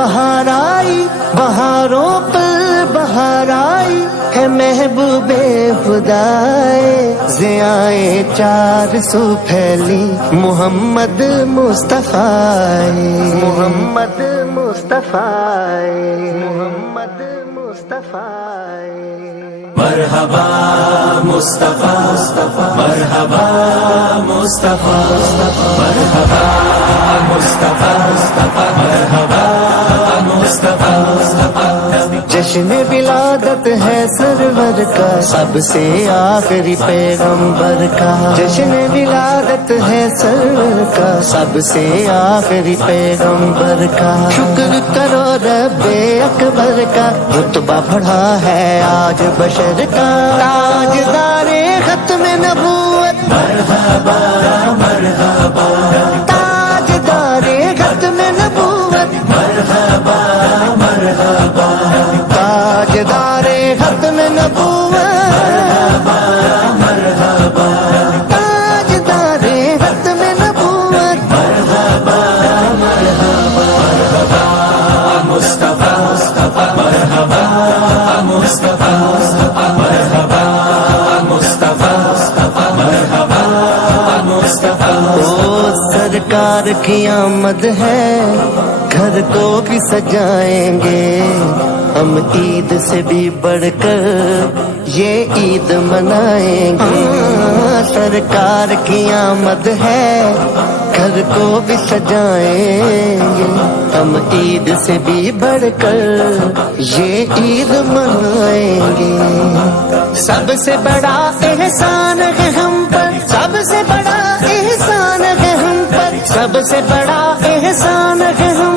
بہار آئی، بہاروں پر بہار آئی ہے محبوبے خدائے، ضیائے چار سو پھیلی محمد مصطفیٰ، محمد مصطفیٰ، محمد مصطفیٰ۔ مرحبا مصطفیٰ، مرحبا مصطفیٰ، مرحبا مصطفیٰ، مرحبا مصطفیٰ۔ جشن ولادت ہے سرور کا سب سے آخری پیغمبر کا، جشن ولادت ہے سرور کا سب سے آخری پیغمبر کا، شکر کرو رب اکبر کا، رتبہ بڑھا ہے آج بشر کا، تاجدار ختم نبوت مرحبا مرحبا، تاجدار ختم نبوت مرحبا مرحبا، تاجدار ختم نبوت، مرحبا تاجدار ختم نبوت، مرحبا مرحبا مصطفیٰ، مرحبا مصطفیٰ، مرحبا مصطفیٰ، مرحبا مصطفیٰ۔ او سرکار کی آمد ہے، گھر کو بھی سجائیں گے ہم، عید سے بھی بڑھ کر یہ عید منائیں گے، سرکار کی آمد ہے، گھر کو بھی سجائیں گے ہم، عید سے بھی بڑھ کر یہ عید منائیں گے، سب سے بڑا احسان ہے ہم پر، سب سے بڑا احسان ہے ہم پر، سب سے بڑا احسان ہے ہم